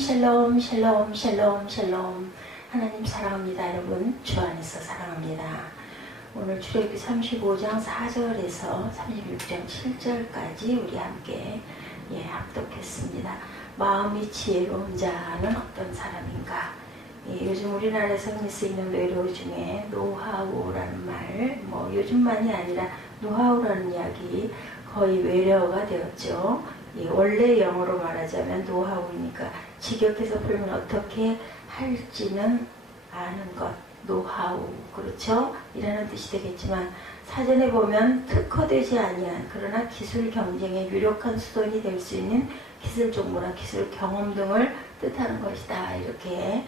샬롬 샬롬 샬롬 샬롬. 하나님 사랑합니다. 여러분 주 안에서 사랑합니다. 오늘 출애굽기 35장 4절에서 36장 7절까지 우리 함께 합독했습니다. 마음이 지혜로운 자는 어떤 사람인가? 요즘 우리나라에서 흔히 쓰이는 외로 중에 노하우라는 말, 요즘만이 아니라 노하우라는 이야기 거의 외래어가 되었죠. 원래 영어로 말하자면 노하우니까 직역해서 풀면 어떻게 할지는 아는 것, 노하우, 그렇죠? 이라는 뜻이 되겠지만 사전에 보면 특화되지 아니한 그러나 기술 경쟁의 유력한 수단이 될 수 있는 기술 정보나 기술 경험 등을 뜻하는 것이다. 이렇게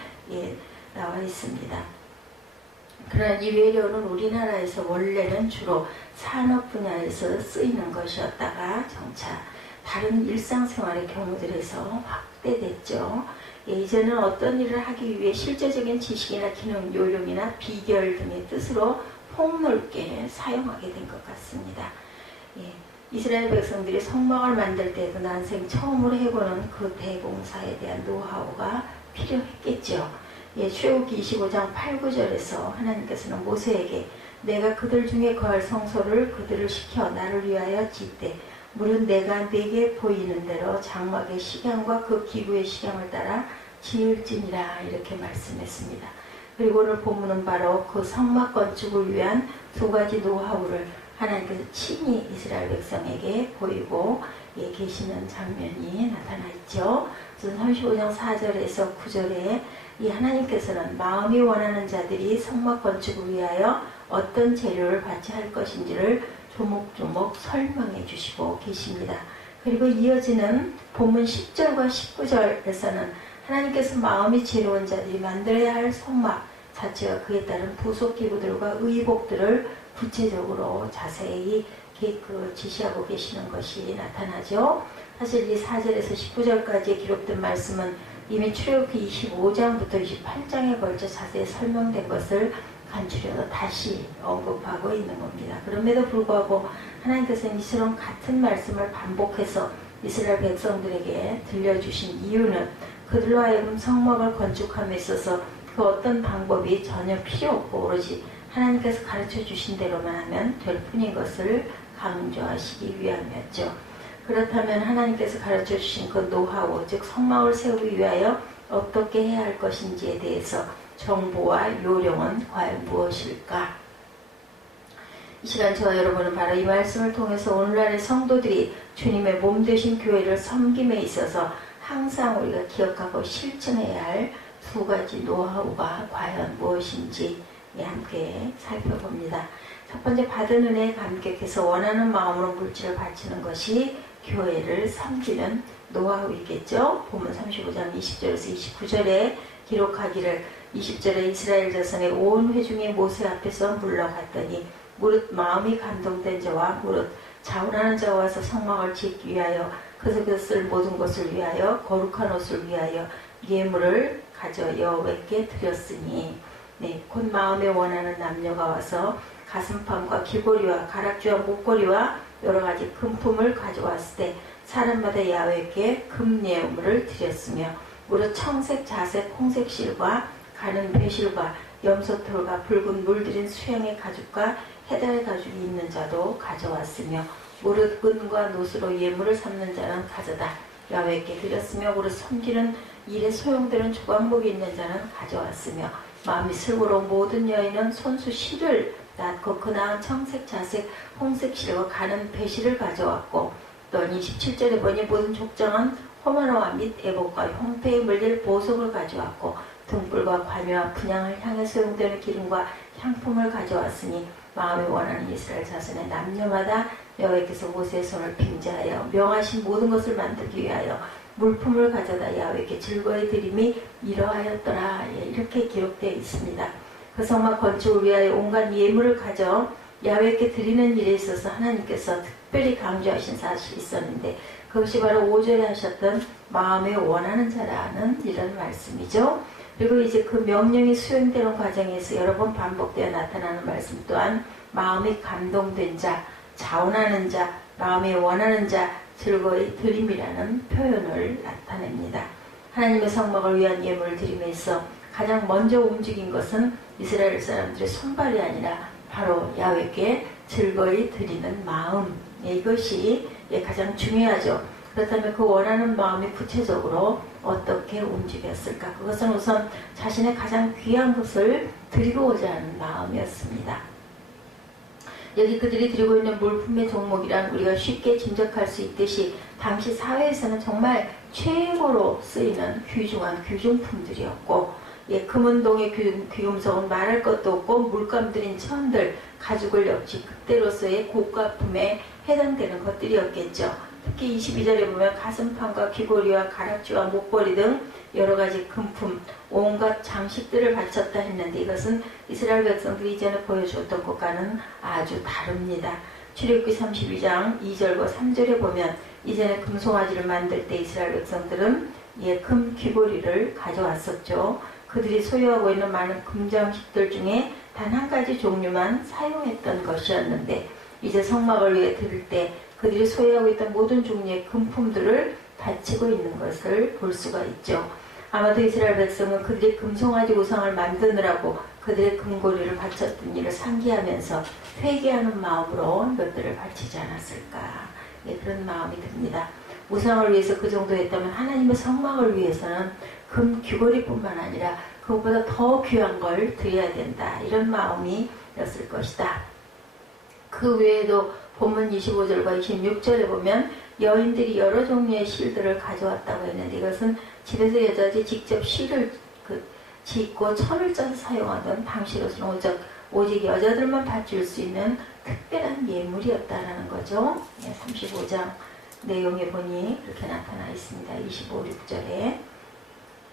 나와 있습니다. 그러나 이 외래어는 우리나라에서 원래는 주로 산업 분야에서 쓰이는 것이었다가 점차 다른 일상생활의 경우들에서 확대됐죠. 이제는 어떤 일을 하기 위해 실제적인 지식이나 기능, 요령이나 비결 등의 뜻으로 폭넓게 사용하게 된 것 같습니다. 이스라엘 백성들이 성막을 만들 때도 난생 처음으로 해보는 그 대공사에 대한 노하우가 필요했겠죠. 출애굽기 25장 8, 9절에서 하나님께서는 모세에게 내가 그들 중에 거할 성소를 그들을 시켜 나를 위하여 짓되 물은 내가 네게 보이는 대로 장막의 식양과 그 기구의 식양을 따라 지을지니라 이렇게 말씀했습니다. 그리고 오늘 본문은 바로 그 성막 건축을 위한 두 가지 노하우를 하나님께서 친히 이스라엘 백성에게 보이고 계시는 장면이 나타나 있죠. 35장 4절에서 9절에 이 하나님께서는 마음이 원하는 자들이 성막 건축을 위하여 어떤 재료를 바치할 것인지를 조목조목 설명해 주시고 계십니다. 그리고 이어지는 본문 10절과 19절에서는 하나님께서 마음이 지혜로운 자들이 만들어야 할 성막 자체와 그에 따른 부속기구들과 의복들을 구체적으로 자세히 지시하고 계시는 것이 나타나죠. 사실 이 4절에서 19절까지 기록된 말씀은 이미 출애굽기 25장부터 28장에 걸쳐 자세히 설명된 것을 간추려서 다시 언급하고 있는 겁니다. 그럼에도 불구하고 하나님께서는 이처럼 같은 말씀을 반복해서 이스라엘 백성들에게 들려주신 이유는 그들로 하여금 성막을 건축함에 있어서 그 어떤 방법이 전혀 필요 없고 오로지 하나님께서 가르쳐 주신 대로만 하면 될 뿐인 것을 강조하시기 위함이었죠. 그렇다면 하나님께서 가르쳐 주신 그 노하우, 즉 성막을 세우기 위하여 어떻게 해야 할 것인지에 대해서 정보와 요령은 과연 무엇일까? 이 시간 저와 여러분은 바로 이 말씀을 통해서 오늘날의 성도들이 주님의 몸 되신 교회를 섬김에 있어서 항상 우리가 기억하고 실천해야 할 두 가지 노하우가 과연 무엇인지 함께 살펴봅니다. 첫 번째, 받은 은혜에 감격해서 원하는 마음으로 물질을 바치는 것이 교회를 섬기는 노하우이겠죠. 본문 35장 20절에서 29절에 기록하기를 20절에 이스라엘 자손의 온 회중이 모세 앞에서 물러갔더니 무릇 마음이 감동된 자와 무릇 자원하는 자가 와서 성막을 짓기 위하여 그것을 모든 것을 위하여 거룩한 옷을 위하여 예물을 가져 여호와께 드렸으니 곧 마음에 원하는 남녀가 와서 가슴판과 귀고리와 가락지와 목걸이와 여러가지 금품을 가져왔을 때 사람마다 야훼께 금예물을 드렸으며 무릇 청색, 자색, 홍색 실과 가는 배실과 염소털과 붉은 물들인 수양의 가죽과 해달의 가죽이 있는 자도 가져왔으며 무릇 은과 노수로 예물을 삼는 자는 가져다 야훼께 드렸으며 무릇 섬기는 일에 소용되는 조각목이 있는 자는 가져왔으며 마음이 슬고로운 모든 여인은 손수 실을 낳고 그 낳은 청색, 자색, 홍색 실과 가는 배실을 가져왔고 또 27절에 보니 모든 족장은 호마노와 및 에봇과 홍패에 물릴 보석을 가져왔고 등불과 관유와 분향을 향해 소용되는 기름과 향품을 가져왔으니 마음이 원하는 이스라엘 자손의 남녀마다 여호와께서 모세의 손을 빙자하여 명하신 모든 것을 만들기 위하여 물품을 가져다 야훼께 즐거이 드림이 이러하였더라. 이렇게 기록되어 있습니다. 그 성막 건축을 위하여 온갖 예물을 가져 야훼께 드리는 일에 있어서 하나님께서 특별히 강조하신 사실이 있었는데 그것이 바로 5절에 하셨던 마음에 원하는 자라는 이런 말씀이죠. 그리고 이제 그 명령이 수행되는 과정에서 여러 번 반복되어 나타나는 말씀 또한 마음이 감동된 자, 자원하는 자, 마음에 원하는 자, 즐거이 드림이라는 표현을 나타냅니다. 하나님의 성막을 위한 예물을 드리면서 가장 먼저 움직인 것은 이스라엘 사람들의 손발이 아니라 바로 야훼께 즐거이 드리는 마음, 이것이 가장 중요하죠. 그렇다면 그 원하는 마음이 구체적으로 어떻게 움직였을까? 그것은 우선 자신의 가장 귀한 것을 드리고자 하는 마음이었습니다. 여기 그들이 드리고 있는 물품의 종목이란 우리가 쉽게 짐작할 수 있듯이 당시 사회에서는 정말 최고로 쓰이는 귀중한 귀중품들이었고, 금은동의 귀금속은 말할 것도 없고 물감 들인 천들, 가죽을 역시 그때로서의 고가품에 해당되는 것들이었겠죠. 특히 22절에 보면 가슴판과 귀고리와 가락지와 목걸이 등 여러가지 금품, 온갖 장식들을 바쳤다 했는데 이것은 이스라엘 백성들이 이전에 보여주었던 것과는 아주 다릅니다. 출애굽기 32장 2절과 3절에 보면 이전에 금송아지를 만들 때 이스라엘 백성들은 금 귀고리를 가져왔었죠. 그들이 소유하고 있는 많은 금장식들 중에 단 한 가지 종류만 사용했던 것이었는데 이제 성막을 위해 드릴 때 그들이 소유하고 있던 모든 종류의 금품들을 바치고 있는 것을 볼 수가 있죠. 아마도 이스라엘 백성은 그들이 금송아지 우상을 만드느라고 그들의 금고리를 바쳤던 일을 상기하면서 회개하는 마음으로 이것들을 바치지 않았을까. 그런 마음이 듭니다. 우상을 위해서 그 정도 했다면 하나님의 성막을 위해서는 금 귀고리뿐만 아니라 그것보다 더 귀한 걸 드려야 된다. 이런 마음이었을 것이다. 그 외에도 본문 25절과 26절에 보면 여인들이 여러 종류의 실들을 가져왔다고 했는데 이것은 집에서 여자들이 직접 실을 짓고 천을 짜서 사용하던 당시로서는 오직 여자들만 바칠 수 있는 특별한 예물이었다라는 거죠. 35장 내용에 보니 그렇게 나타나 있습니다. 25, 6절에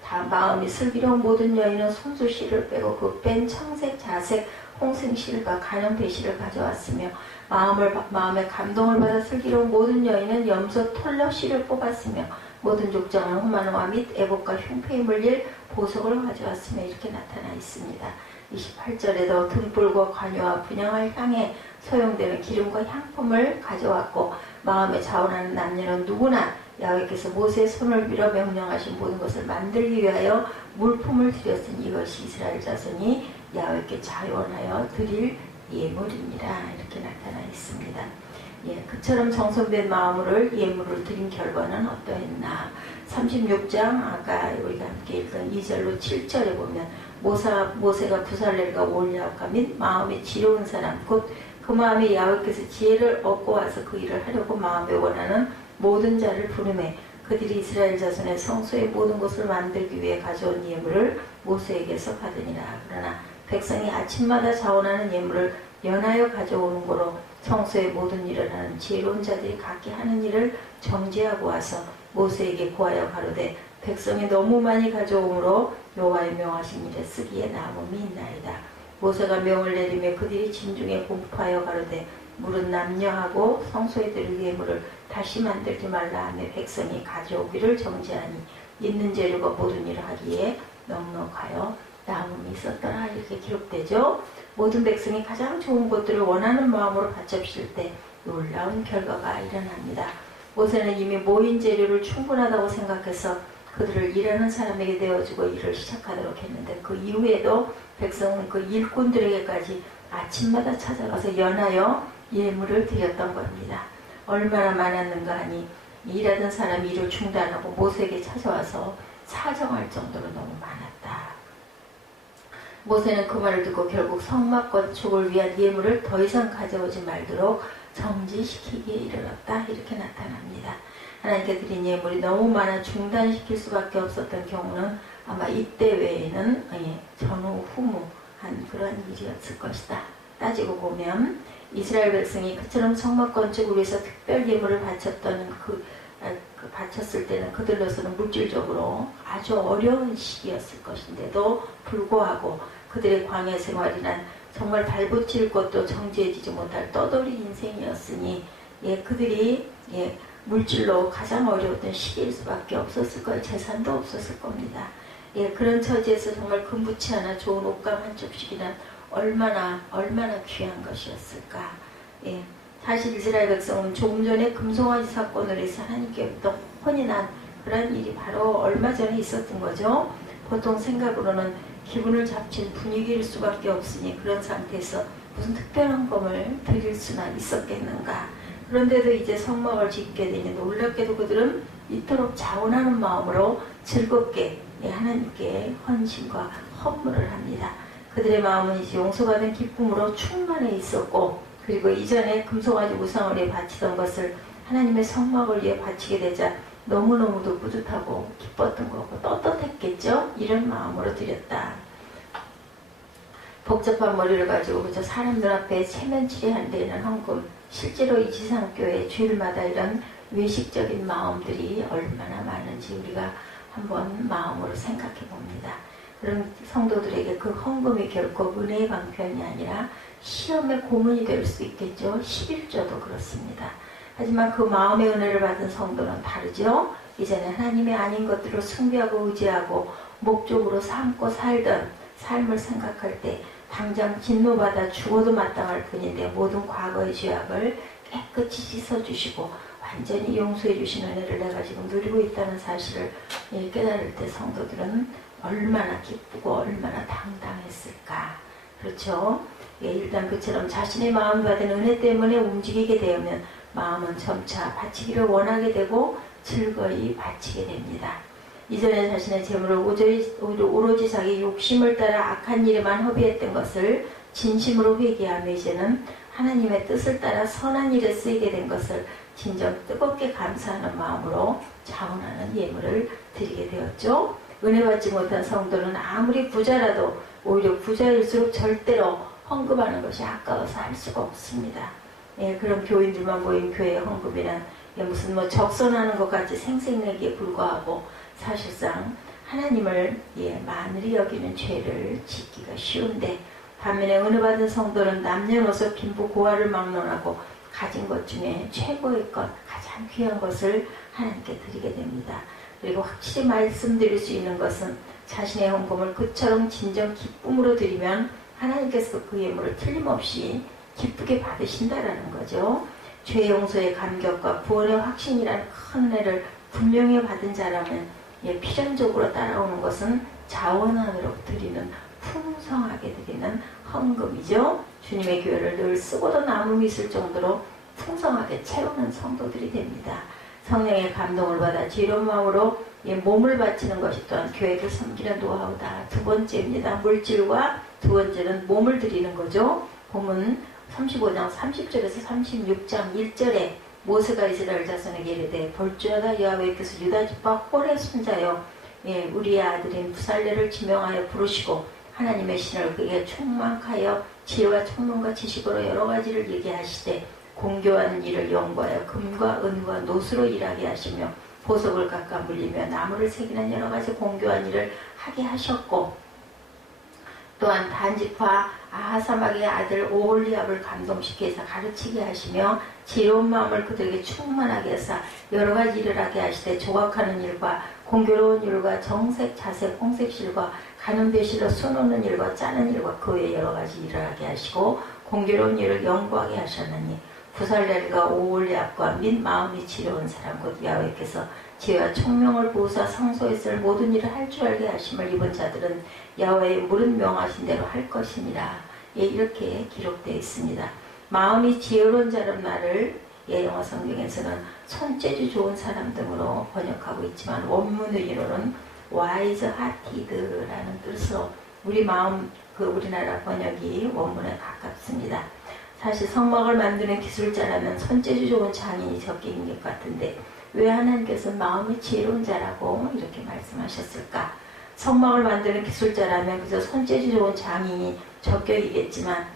다 마음이 슬기로운 모든 여인은 손수 실을 빼고 그 뺀 청색, 자색, 홍색 실과 간염 배실을 가져왔으며 마음에 감동을 받아 슬기로운 모든 여인은 염소 털러 실을 뽑았으며 모든 족장은 호마노와 및 애복과 흉패에 물릴 보석을 가져왔으며 이렇게 나타나 있습니다. 28절에도 등불과 관유와 분향할 향에 소용되는 기름과 향품을 가져왔고 마음에 자원하는 남녀는 누구나 야훼께서 모세의 손을 밀어 명령하신 모든 것을 만들기 위하여 물품을 드렸으니 이것이 이스라엘 자손이 야훼께 자원하여 드릴 예물입니다. 이렇게 나타나 있습니다. 그처럼 정성된 마음으로 예물을 드린 결과는 어떠했나. 36장 아까 우리가 함께 읽던 2절로 7절에 보면 모세가 부살렐과 올리압과 및 마음이 지혜로운 사람 곧 그 마음에 야훼께서 지혜를 얻고 와서 그 일을 하려고 마음에 원하는 모든 자를 부르매 그들이 이스라엘 자손의 성소의 모든 것을 만들기 위해 가져온 예물을 모세에게서 받으니라. 그러나 백성이 아침마다 자원하는 예물을 연하여 가져오는 거로 성소의 모든 일을 하는 지혜로운 자들이 각기 하는 일을 정지하고 와서 모세에게 고하여 가로되 백성이 너무 많이 가져오므로 여호와의 명하신 일에 쓰기에 남음이 있나이다. 모세가 명을 내리며 그들이 진중에 공포하여 가로되 물은 남녀하고 성소에 드릴 예물을 다시 만들지 말라 하며 백성이 가져오기를 정지하니 있는 재료가 모든 일을 하기에 넉넉하여 남음이 있었더라. 이렇게 기록되죠. 모든 백성이 가장 좋은 것들을 원하는 마음으로 바쳐주실 때 놀라운 결과가 일어납니다. 모세는 이미 모인 재료를 충분하다고 생각해서 그들을 일하는 사람에게 내어주고 일을 시작하도록 했는데 그 이후에도 백성은 그 일꾼들에게까지 아침마다 찾아가서 연하여 예물을 드렸던 겁니다. 얼마나 많았는가 하니 일하던 사람이 일을 중단하고 모세에게 찾아와서 사정할 정도로 너무 많았다. 모세는 그 말을 듣고 결국 성막 건축을 위한 예물을 더 이상 가져오지 말도록 정지시키기에 이르렀다. 이렇게 나타납니다. 하나님께 드린 예물이 너무 많아 중단시킬 수밖에 없었던 경우는 아마 이때 외에는 전후후무한 그런 일이었을 것이다. 따지고 보면 이스라엘 백성이 그처럼 성막 건축을 위해서 특별 예물을 바쳤을 때는 그들로서는 물질적으로 아주 어려운 시기였을 것인데도 불구하고 그들의 광야 생활이란 정말 발붙일 것도 정지해지지 못할 떠돌이 인생이었으니 그들이 물질로 가장 어려웠던 시기일 수밖에 없었을 거예요. 재산도 없었을 겁니다. 그런 처지에서 정말 금붙이 하나 좋은 옷감 한 겹씩이란 얼마나 귀한 것이었을까. 사실 이스라엘 백성은 조금 전에 금송아지 사건으로 해서 하나님께부터 혼이 난 그런 일이 바로 얼마 전에 있었던 거죠. 보통 생각으로는 기분을 잡친 분위기일 수밖에 없으니 그런 상태에서 무슨 특별한 검을 드릴 수나 있었겠는가. 그런데도 이제 성막을 짓게 되니 놀랍게도 그들은 이토록 자원하는 마음으로 즐겁게 하나님께 헌신과 헌물을 합니다. 그들의 마음은 이제 용서받은 기쁨으로 충만해 있었고, 그리고 이전에 금송아지 우상을 위해 바치던 것을 하나님의 성막을 위해 바치게 되자 너무너무도 뿌듯하고 기뻤던 거고 떳떳했겠죠. 이런 마음으로 드렸다. 복잡한 머리를 가지고 그저 사람 눈앞에 체면 치레한 데는 헌금, 실제로 이 지상교회 주일마다 이런 외식적인 마음들이 얼마나 많은지 우리가 한번 마음으로 생각해 봅니다. 그런 성도들에게 그 헌금이 결코 은혜의 방편이 아니라 시험의 고문이 될 수 있겠죠. 11조도 그렇습니다. 하지만 그 마음의 은혜를 받은 성도는 다르죠. 이제는 하나님의 아닌 것들을 숭배하고 의지하고 목적으로 삼고 살던 삶을 생각할 때 당장 진노받아 죽어도 마땅할 뿐인데 모든 과거의 죄악을 깨끗이 씻어주시고 완전히 용서해 주신 은혜를 내가 지금 누리고 있다는 사실을 깨달을 때 성도들은 얼마나 기쁘고 얼마나 당당했을까. 그렇죠? 일단 그처럼 자신의 마음 받은 은혜 때문에 움직이게 되면 마음은 점차 바치기를 원하게 되고 즐거이 바치게 됩니다. 이전에 자신의 재물을 오로지 자기 욕심을 따라 악한 일에만 허비했던 것을 진심으로 회개하며 이제는 하나님의 뜻을 따라 선한 일에 쓰이게 된 것을 진정 뜨겁게 감사하는 마음으로 자원하는 예물을 드리게 되었죠. 은혜 받지 못한 성도는 아무리 부자라도 오히려 부자일수록 절대로 헌금하는 것이 아까워서 할 수가 없습니다. 그런 교인들만 모인 교회 헌금이란 무슨 적선하는 것 같이 생색내기에 불과하고 사실상 하나님을 만으리 여기는 죄를 짓기가 쉬운데, 반면에 은혜 받은 성도는 남녀노소 빈부 고아를 막론하고 가진 것 중에 최고의 것, 가장 귀한 것을 하나님께 드리게 됩니다. 그리고 확실히 말씀드릴 수 있는 것은 자신의 헌금을 그처럼 진정 기쁨으로 드리면 하나님께서 그 예물을 틀림없이 기쁘게 받으신다라는 거죠. 죄 용서의 감격과 구원의 확신이라는 큰 은혜를 분명히 받은 자라면 필연적으로 따라오는 것은 자원안으로 드리는 풍성하게 드리는 헌금이죠. 주님의 교회를 늘 쓰고도 남음이 있을 정도로 풍성하게 채우는 성도들이 됩니다. 성령의 감동을 받아 지혜로운 마음으로 몸을 바치는 것이 또한 교회를 섬기는 노하우다. 두 번째입니다. 물질과 두 번째는 몸을 드리는 거죠. 본문 35장 30절에서 36장 1절에 모세가 이스라엘 자손에게 이르되 볼지어다 여호와께서 유다 지파 홀의 손자여 우리의 아들인 부살레를 지명하여 부르시고 하나님의 신을 그에게 충만하여 지혜와 총론과 지식으로 여러 가지를 얘기하시되 공교하는 일을 연구하여 금과 은과 노수로 일하게 하시며 보석을 깎아 물리며 나무를 새기는 여러 가지 공교한 일을 하게 하셨고, 또한 단지파 아하사막의 아들 오홀리압을 감동시켜 해서 가르치게 하시며 지혜로운 마음을 그들에게 충만하게 해서 여러 가지 일을 하게 하시되 조각하는 일과 공교로운 일과 정색, 자색, 홍색실과 가는 배실로 수놓는 일과 짜는 일과 그 외에 여러 가지 일을 하게 하시고 공교로운 일을 연구하게 하셨느니 부살렐과 오홀리압과 및 마음이 지혜로운 사람 곧 야훼께서 지혜와 총명을 보사 성소에 쓸 모든 일을 할 줄 알게 하심을 입은 자들은 야훼의 물은 명하신 대로 할 것이니라. 이렇게 기록되어 있습니다. 마음이 지혜로운 자란 말을 영어 성경에서는 손재주 좋은 사람 등으로 번역하고 있지만 원문 의로는 wise hearted라는 뜻으로 우리 마음 우리나라 번역이 원문에 가깝습니다. 사실 성막을 만드는 기술자라면 손재주 좋은 장인이 적격인 것 같은데 왜 하나님께서 마음이 지혜로운 자라고 이렇게 말씀하셨을까? 성막을 만드는 기술자라면 그저 손재주 좋은 장인이 적격이겠지만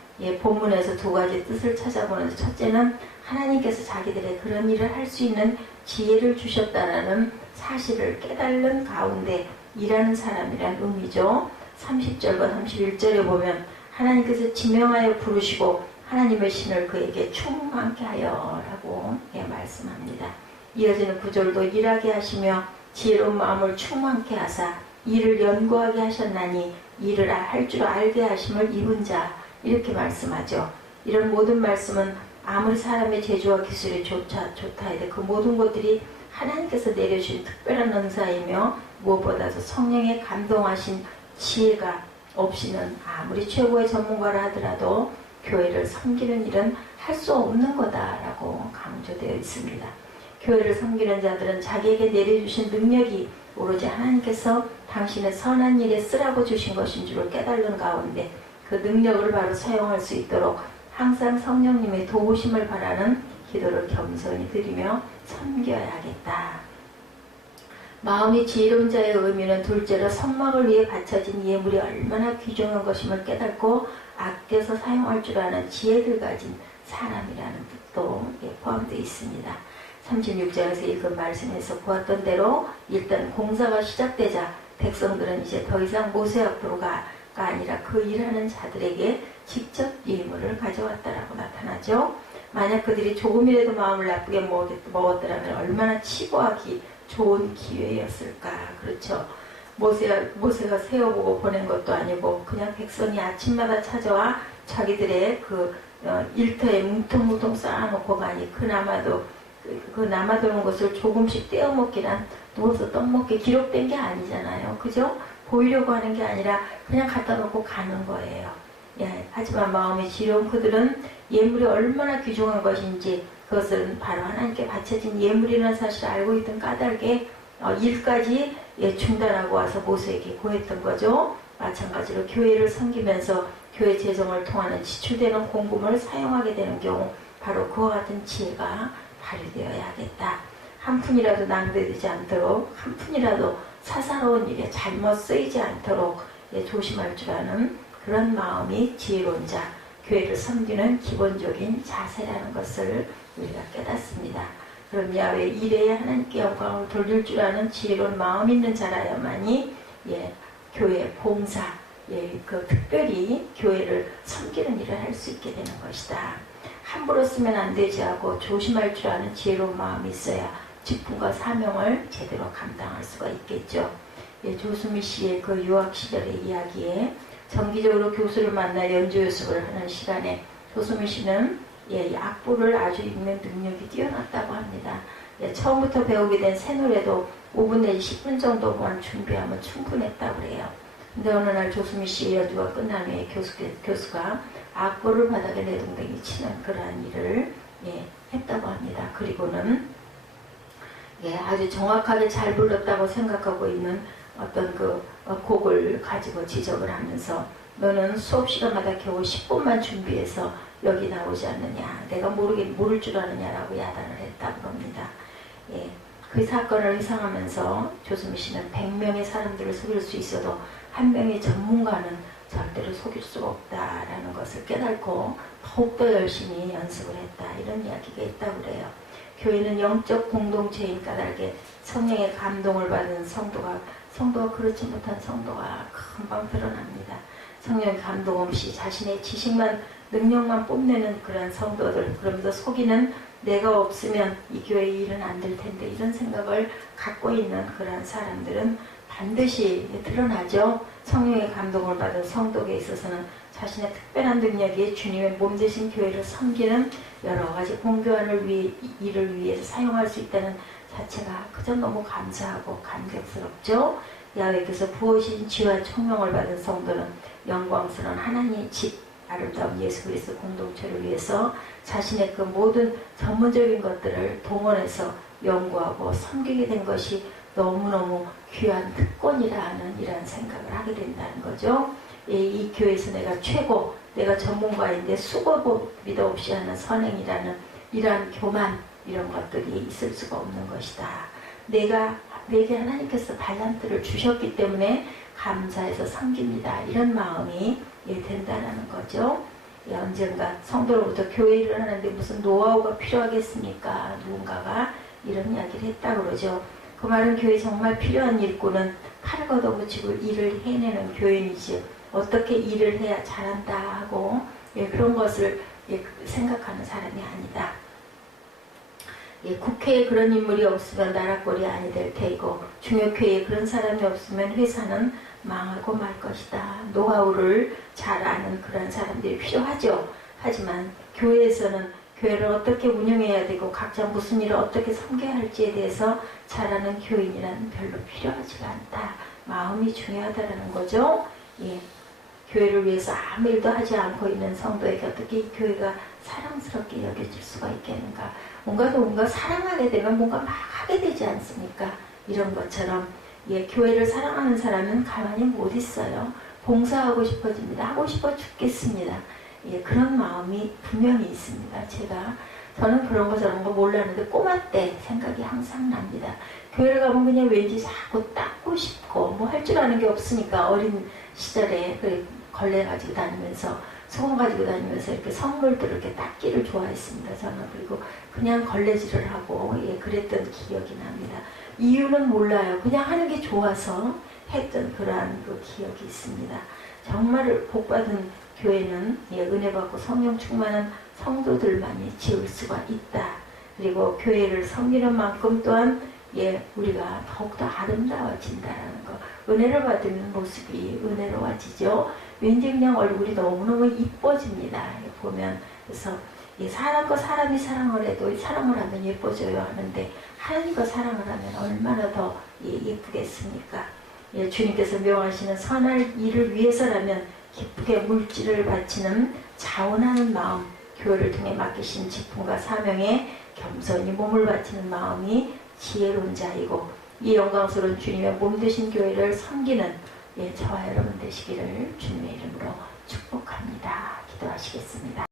본문에서 두 가지 뜻을 찾아보는데, 첫째는 하나님께서 자기들의 그런 일을 할 수 있는 지혜를 주셨다라는 사실을 깨달는 가운데 일하는 사람이란 의미죠. 30절과 31절에 보면 하나님께서 지명하여 부르시고 하나님의 신을 그에게 충만케 하여 라고 말씀합니다. 이어지는 구절도 일하게 하시며 지혜로운 마음을 충만케 하사 일을 연구하게 하셨나니 일을 할 줄 알게 하심을 입은 자, 이렇게 말씀하죠. 이런 모든 말씀은 아무리 사람의 재주와 기술이 좋다 해도 그 모든 것들이 하나님께서 내려주신 특별한 은사이며 무엇보다도 성령의 감동하신 지혜가 없이는 아무리 최고의 전문가라 하더라도 교회를 섬기는 일은 할 수 없는 거다라고 강조되어 있습니다. 교회를 섬기는 자들은 자기에게 내려주신 능력이 오로지 하나님께서 당신의 선한 일에 쓰라고 주신 것인 줄을 깨달는 가운데 그 능력을 바로 사용할 수 있도록 항상 성령님의 도우심을 바라는 기도를 겸손히 드리며 섬겨야겠다. 마음이 지혜로운 자의 의미는 둘째로 성막을 위해 바쳐진 예물이 얼마나 귀중한 것임을 깨닫고 아껴서 사용할 줄 아는 지혜를 가진 사람이라는 뜻도 포함되어 있습니다. 36장에서 읽은 말씀에서 보았던 대로 일단 공사가 시작되자 백성들은 이제 더 이상 모세 앞으로가 아니라 그 일하는 자들에게 직접 예물을 가져왔다라고 나타나죠. 만약 그들이 조금이라도 마음을 나쁘게 먹었더라면 얼마나 치부하기 좋은 기회였을까. 그렇죠. 모세가 세워보고 보낸 것도 아니고 그냥 백성이 아침마다 찾아와 자기들의 그 일터에 뭉텅뭉텅 쌓아놓고 가니 그 남아도는 것을 조금씩 떼어먹기란 누워서 떡먹기 기록된 게 아니잖아요. 그죠? 보이려고 하는 게 아니라 그냥 갖다 놓고 가는 거예요. 예, 하지만 마음이 지혜로운 그들은 예물이 얼마나 귀중한 것인지 그것은 바로 하나님께 바쳐진 예물이라는 사실을 알고 있던 까닭에 일까지 중단하고 와서 모세에게 고했던 거죠. 마찬가지로 교회를 섬기면서 교회 재정을 통하는 지출되는 공금을 사용하게 되는 경우 바로 그와 같은 지혜가 발휘되어야겠다. 한 푼이라도 낭비되지 않도록 한 푼이라도 사사로운 일에 잘못 쓰이지 않도록 조심할 줄 아는 그런 마음이 지혜로운 자, 교회를 섬기는 기본적인 자세라는 것을 우리가 깨닫습니다. 그럼 야외 일에 하나님께 영광을 돌릴 줄 아는 지혜로운 마음 있는 자라야만이 교회 봉사, 그 특별히 교회를 섬기는 일을 할 수 있게 되는 것이다. 함부로 쓰면 안 되지 하고 조심할 줄 아는 지혜로운 마음이 있어야 직분과 사명을 제대로 감당할 수가 있겠죠. 조수미 씨의 그 유학 시절의 이야기에 정기적으로 교수를 만나 연주 연습을 하는 시간에 조수미 씨는 악보를 아주 읽는 능력이 뛰어났다고 합니다. 처음부터 배우게 된 새 노래도 5분 내지 10분 정도만 준비하면 충분했다고 그래요. 근데 어느 날 조수미 씨의 연주가 끝난 후에 교수가 악보를 바닥에 내동댕이 치는 그러한 일을 했다고 합니다. 그리고는 아주 정확하게 잘 불렀다고 생각하고 있는 어떤 그 곡을 가지고 지적을 하면서 너는 수업 시간마다 겨우 10분만 준비해서 여기 나오지 않느냐, 내가 모를 줄 아느냐라고 야단을 했다고 합니다. 그 사건을 회상하면서 조수미 씨는 100명의 사람들을 속일 수 있어도 한 명의 전문가는 절대로 속일 수가 없다라는 것을 깨닫고 더욱더 열심히 연습을 했다, 이런 이야기가 있다고 그래요. 교회는 영적 공동체인 까닭에 성령의 감동을 받은 성도가 그렇지 못한 성도가 금방 드러납니다. 성령의 감동 없이 자신의 지식만 능력만 뽐내는 그런 성도들, 그러면서 속이는 내가 없으면 이 교회의 일은 안 될 텐데 이런 생각을 갖고 있는 그런 사람들은 반드시 드러나죠. 성령의 감동을 받은 성도에 있어서는 자신의 특별한 능력이 주님의 몸 되신 교회를 섬기는 여러 가지 공교환을 일을 위해서 사용할 수 있다는 자체가 그저 너무 감사하고 감격스럽죠. 야훼께서 부어주신 지혜와 총명을 받은 성도는 영광스러운 하나님의 집, 아름다운 예수 그리스도 공동체를 위해서 자신의 그 모든 전문적인 것들을 동원해서 연구하고 섬기게 된 것이 너무너무 귀한 특권이라는 이런 생각을 하게 된다는 거죠. 이 교회에서 내가 최고, 내가 전문가인데 수고비도 없이 하는 선행이라는 이러한 교만, 이런 것들이 있을 수가 없는 것이다. 내게 하나님께서 달란트를 주셨기 때문에 감사해서 섬깁니다, 이런 마음이 된다는 거죠. 언젠가 성도로부터 교회 일을 하는데 무슨 노하우가 필요하겠습니까? 누군가가 이런 이야기를 했다고 그러죠. 그 말은 교회 정말 필요한 일꾼은 팔 걷어붙이고 일을 해내는 교인이지 어떻게 일을 해야 잘한다 하고 그런 것을 생각하는 사람이 아니다. 국회에 그런 인물이 없으면 나라꼴이 아니 될 테이고 중요회의에 그런 사람이 없으면 회사는 망하고 말 것이다. 노하우를 잘 아는 그런 사람들이 필요하죠. 하지만 교회에서는 교회를 어떻게 운영해야 되고 각자 무슨 일을 어떻게 섬겨야 할지에 대해서 잘 아는 교인이란 별로 필요하지가 않다. 마음이 중요하다라는 거죠. 예. 교회를 위해서 아무 일도 하지 않고 있는 성도에게 어떻게 이 교회가 사랑스럽게 여겨질 수가 있겠는가. 뭔가 사랑하게 되면 뭔가 막 하게 되지 않습니까? 이런 것처럼 예, 교회를 사랑하는 사람은 가만히 못 있어요. 봉사하고 싶어집니다. 하고 싶어 죽겠습니다. 예, 그런 마음이 분명히 있습니다. 저는 그런 거 저런 거 몰랐는데 꼬마 때 생각이 항상 납니다. 교회를 가면 그냥 왠지 자꾸 닦고 싶고 뭐 할 줄 아는 게 없으니까 어린 시절에 걸레 가지고 다니면서 소금 가지고 다니면서 이렇게 선물들을 이렇게 닦기를 좋아했습니다. 저는 그리고 그냥 걸레질을 하고 예, 그랬던 기억이 납니다. 이유는 몰라요. 그냥 하는 게 좋아서 했던 그러한 그 기억이 있습니다. 정말 복받은 교회는 예, 은혜 받고 성령 충만한 성도들만이 지을 수가 있다. 그리고 교회를 섬기는 만큼 또한 예, 우리가 더욱더 아름다워진다는 거. 은혜를 받으면 모습이 은혜로워지죠. 왠지 그냥 얼굴이 너무너무 이뻐집니다. 보면 그래서 예, 사람이 사랑을 해도 사랑을 하면 예뻐져요 하는데 하나님과 사랑을 하면 얼마나 더 예쁘겠습니까? 예, 주님께서 명하시는 선할 일을 위해서라면 기쁘게 물질을 바치는 자원하는 마음, 교회를 통해 맡기신 직분과 사명에 겸손히 몸을 바치는 마음이 지혜로운 자이고 이 영광스러운 주님의 몸 되신 교회를 섬기는 예, 저와 여러분 되시기를 주님의 이름으로 축복합니다. 기도하시겠습니다.